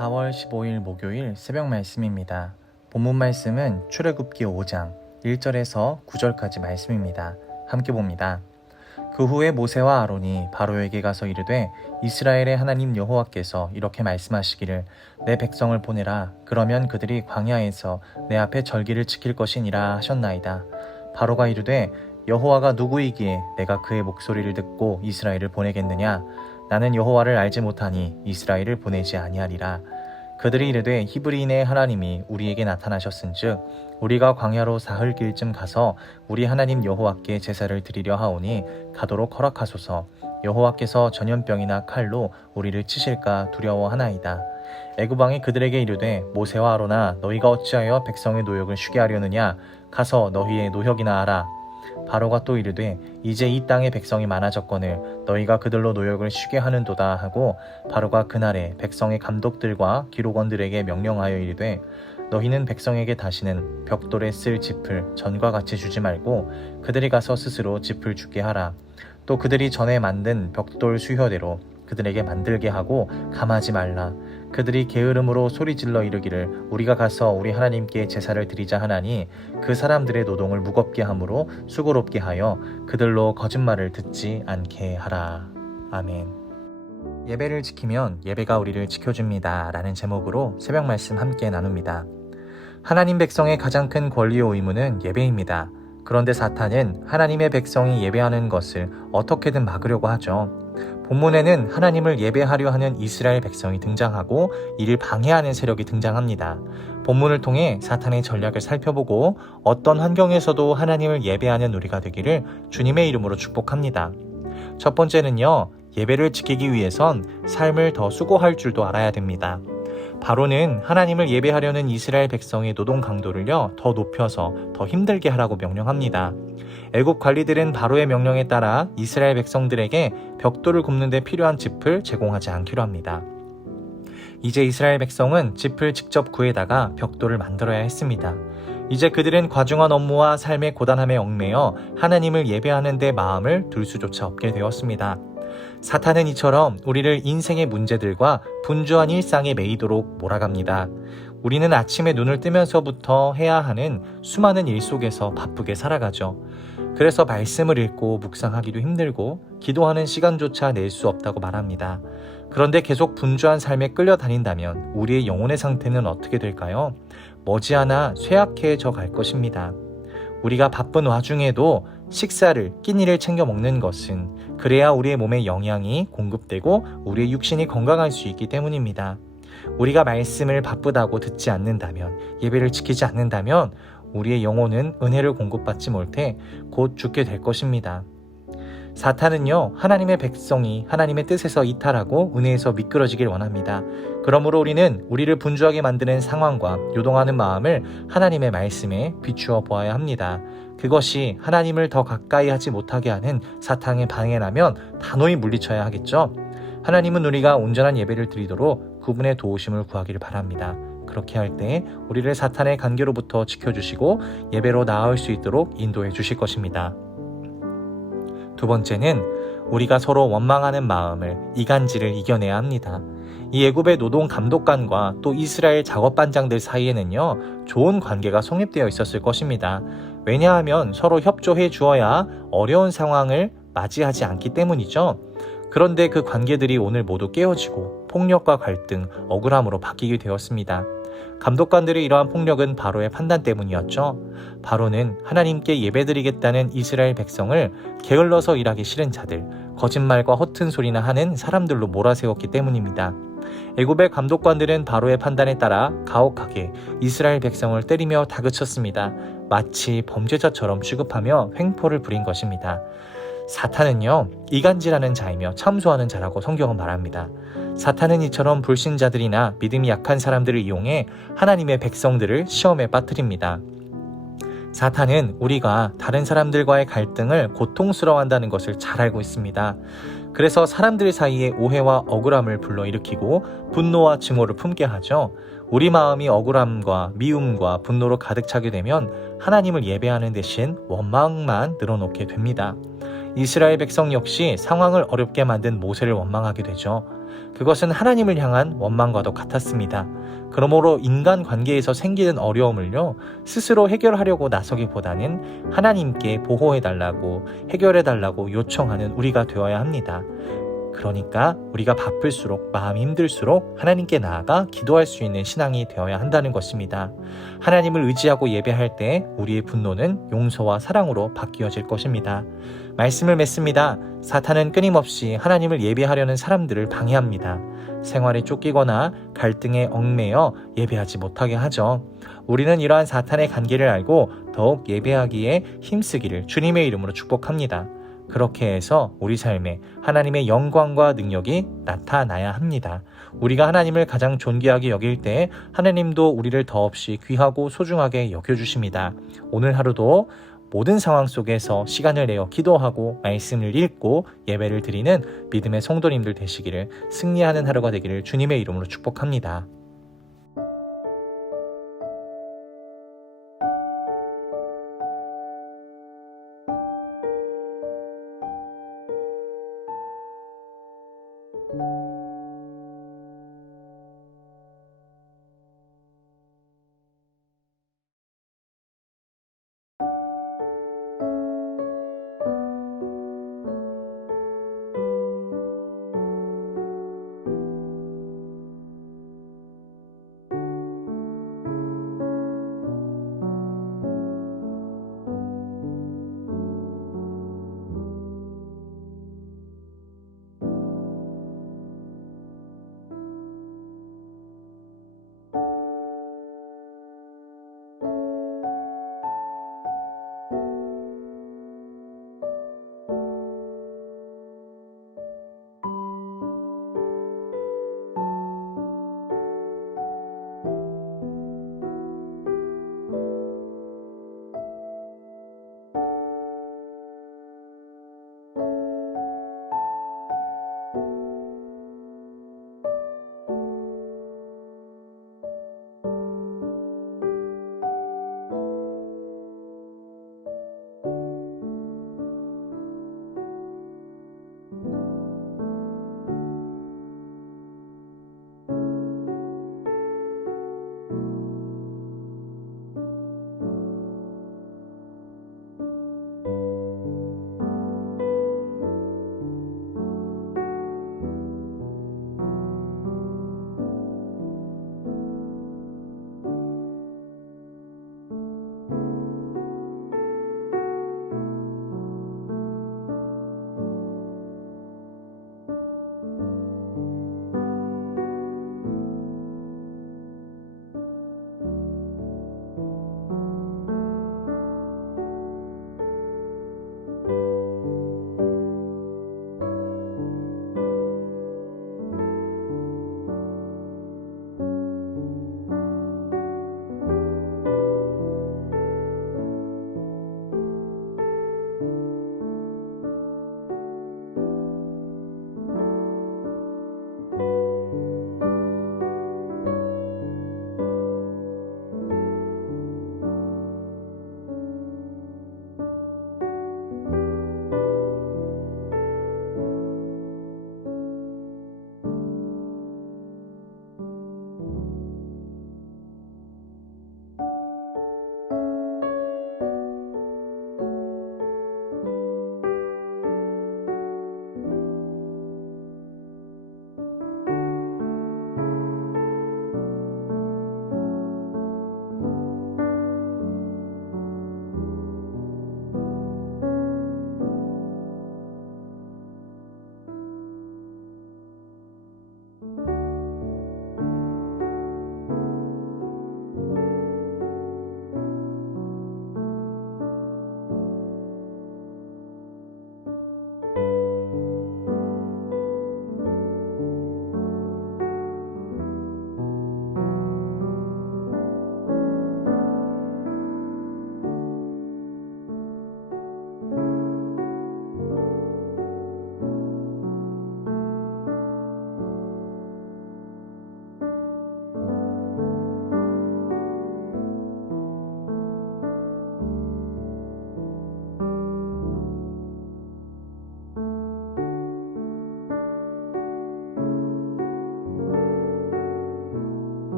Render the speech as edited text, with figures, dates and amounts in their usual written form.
4월 15일 목요일 새벽 말씀입니다. 본문 말씀은 출애굽기 5장 1절에서 9절까지 말씀입니다. 함께 봅니다. 그 후에 모세와 아론이 바로에게 가서 이르되 이스라엘의 하나님 여호와께서 이렇게 말씀하시기를 내 백성을 보내라. 그러면 그들이 광야에서 내 앞에 절기를 지킬 것이니라 하셨나이다. 바로가 이르되 여호와가 누구이기에 내가 그의 목소리를 듣고 이스라엘을 보내겠느냐? 나는 여호와를 알지 못하니 이스라엘을 보내지 아니하리라. 그들이 이르되 히브리인의 하나님이 우리에게 나타나셨은즉 우리가 광야로 사흘 길쯤 가서 우리 하나님 여호와께 제사를 드리려 하오니 가도록 허락하소서. 여호와께서 전염병이나 칼로 우리를 치실까 두려워하나이다. 애굽 왕이 그들에게 이르되 모세와 아론아 너희가 어찌하여 백성의 노역을 쉬게 하려느냐? 가서 너희의 노역이나 하라. 바로가 또 이르되 이제 이 땅에 백성이 많아졌거늘 너희가 그들로 노역을 쉬게 하는도다 하고 바로가 그날에 백성의 감독들과 기록원들에게 명령하여 이르되 너희는 백성에게 다시는 벽돌에 쓸 짚을 전과 같이 주지 말고 그들이 가서 스스로 짚을 주게 하라. 또 그들이 전에 만든 벽돌 수효대로 그들에게 만들게 하고 감하지 말라. 그들이 게으름으로 소리질러 이르기를 우리가 가서 우리 하나님께 제사를 드리자 하나니 그 사람들의 노동을 무겁게 함으로 수고롭게 하여 그들로 거짓말을 듣지 않게 하라. 아멘. 예배를 지키면 예배가 우리를 지켜줍니다 라는 제목으로 새벽 말씀 함께 나눕니다. 하나님 백성의 가장 큰 권리와 의무는 예배입니다. 그런데 사탄은 하나님의 백성이 예배하는 것을 어떻게든 막으려고 하죠. 본문에는 하나님을 예배하려 하는 이스라엘 백성이 등장하고 이를 방해하는 세력이 등장합니다. 본문을 통해 사탄의 전략을 살펴보고 어떤 환경에서도 하나님을 예배하는 우리가 되기를 주님의 이름으로 축복합니다. 첫 번째는요, 예배를 지키기 위해선 삶을 더 수고할 줄도 알아야 됩니다. 바로는 하나님을 예배하려는 이스라엘 백성의 노동 강도를요 더 높여서 더 힘들게 하라고 명령합니다. 애굽 관리들은 바로의 명령에 따라 이스라엘 백성들에게 벽돌을 굽는 데 필요한 짚을 제공하지 않기로 합니다. 이제 이스라엘 백성은 짚을 직접 구해다가 벽돌을 만들어야 했습니다. 이제 그들은 과중한 업무와 삶의 고단함에 얽매여 하나님을 예배하는 데 마음을 둘 수조차 없게 되었습니다. 사탄은 이처럼 우리를 인생의 문제들과 분주한 일상에 매이도록 몰아갑니다. 우리는 아침에 눈을 뜨면서부터 해야 하는 수많은 일 속에서 바쁘게 살아가죠. 그래서 말씀을 읽고 묵상하기도 힘들고 기도하는 시간조차 낼 수 없다고 말합니다. 그런데 계속 분주한 삶에 끌려다닌다면 우리의 영혼의 상태는 어떻게 될까요? 머지않아 쇠약해져 갈 것입니다. 우리가 바쁜 와중에도 식사를 끼니를 챙겨 먹는 것은 그래야 우리의 몸에 영양이 공급되고 우리의 육신이 건강할 수 있기 때문입니다. 우리가 말씀을 바쁘다고 듣지 않는다면, 예배를 지키지 않는다면 우리의 영혼은 은혜를 공급받지 못해 곧 죽게 될 것입니다. 사탄은요, 하나님의 백성이 하나님의 뜻에서 이탈하고 은혜에서 미끄러지길 원합니다. 그러므로 우리는 우리를 분주하게 만드는 상황과 요동하는 마음을 하나님의 말씀에 비추어 보아야 합니다. 그것이 하나님을 더 가까이 하지 못하게 하는 사탄의 방해라면 단호히 물리쳐야 하겠죠. 하나님은 우리가 온전한 예배를 드리도록 그분의 도우심을 구하기를 바랍니다. 그렇게 할 때 우리를 사탄의 간계로부터 지켜주시고 예배로 나아올 수 있도록 인도해 주실 것입니다. 두 번째는 우리가 서로 원망하는 마음을, 이간질을 이겨내야 합니다. 이 애굽의 노동 감독관과 또 이스라엘 작업반장들 사이에는요, 좋은 관계가 성립되어 있었을 것입니다. 왜냐하면 서로 협조해 주어야 어려운 상황을 맞이하지 않기 때문이죠. 그런데 그 관계들이 오늘 모두 깨어지고 폭력과 갈등, 억울함으로 바뀌게 되었습니다. 감독관들의 이러한 폭력은 바로의 판단 때문이었죠. 바로는 하나님께 예배드리겠다는 이스라엘 백성을 게을러서 일하기 싫은 자들, 거짓말과 허튼 소리나 하는 사람들로 몰아세웠기 때문입니다. 애굽의 감독관들은 바로의 판단에 따라 가혹하게 이스라엘 백성을 때리며 다그쳤습니다. 마치 범죄자처럼 취급하며 횡포를 부린 것입니다. 사탄은요, 이간질하는 자이며 참소하는 자라고 성경은 말합니다. 사탄은 이처럼 불신자들이나 믿음이 약한 사람들을 이용해 하나님의 백성들을 시험에 빠뜨립니다. 사탄은 우리가 다른 사람들과의 갈등을 고통스러워한다는 것을 잘 알고 있습니다. 그래서 사람들 사이에 오해와 억울함을 불러일으키고 분노와 증오를 품게 하죠. 우리 마음이 억울함과 미움과 분노로 가득 차게 되면 하나님을 예배하는 대신 원망만 늘어놓게 됩니다. 이스라엘 백성 역시 상황을 어렵게 만든 모세를 원망하게 되죠. 그것은 하나님을 향한 원망과도 같았습니다. 그러므로 인간관계에서 생기는 어려움을요, 스스로 해결하려고 나서기보다는 하나님께 보호해달라고, 해결해달라고 요청하는 우리가 되어야 합니다. 그러니까 우리가 바쁠수록, 마음이 힘들수록 하나님께 나아가 기도할 수 있는 신앙이 되어야 한다는 것입니다. 하나님을 의지하고 예배할 때 우리의 분노는 용서와 사랑으로 바뀌어질 것입니다. 말씀을 맺습니다. 사탄은 끊임없이 하나님을 예배하려는 사람들을 방해합니다. 생활에 쫓기거나 갈등에 얽매여 예배하지 못하게 하죠. 우리는 이러한 사탄의 관계를 알고 더욱 예배하기에 힘쓰기를 주님의 이름으로 축복합니다. 그렇게 해서 우리 삶에 하나님의 영광과 능력이 나타나야 합니다. 우리가 하나님을 가장 존귀하게 여길 때 하나님도 우리를 더없이 귀하고 소중하게 여겨주십니다. 오늘 하루도 모든 상황 속에서 시간을 내어 기도하고 말씀을 읽고 예배를 드리는 믿음의 성도님들 되시기를, 승리하는 하루가 되기를 주님의 이름으로 축복합니다.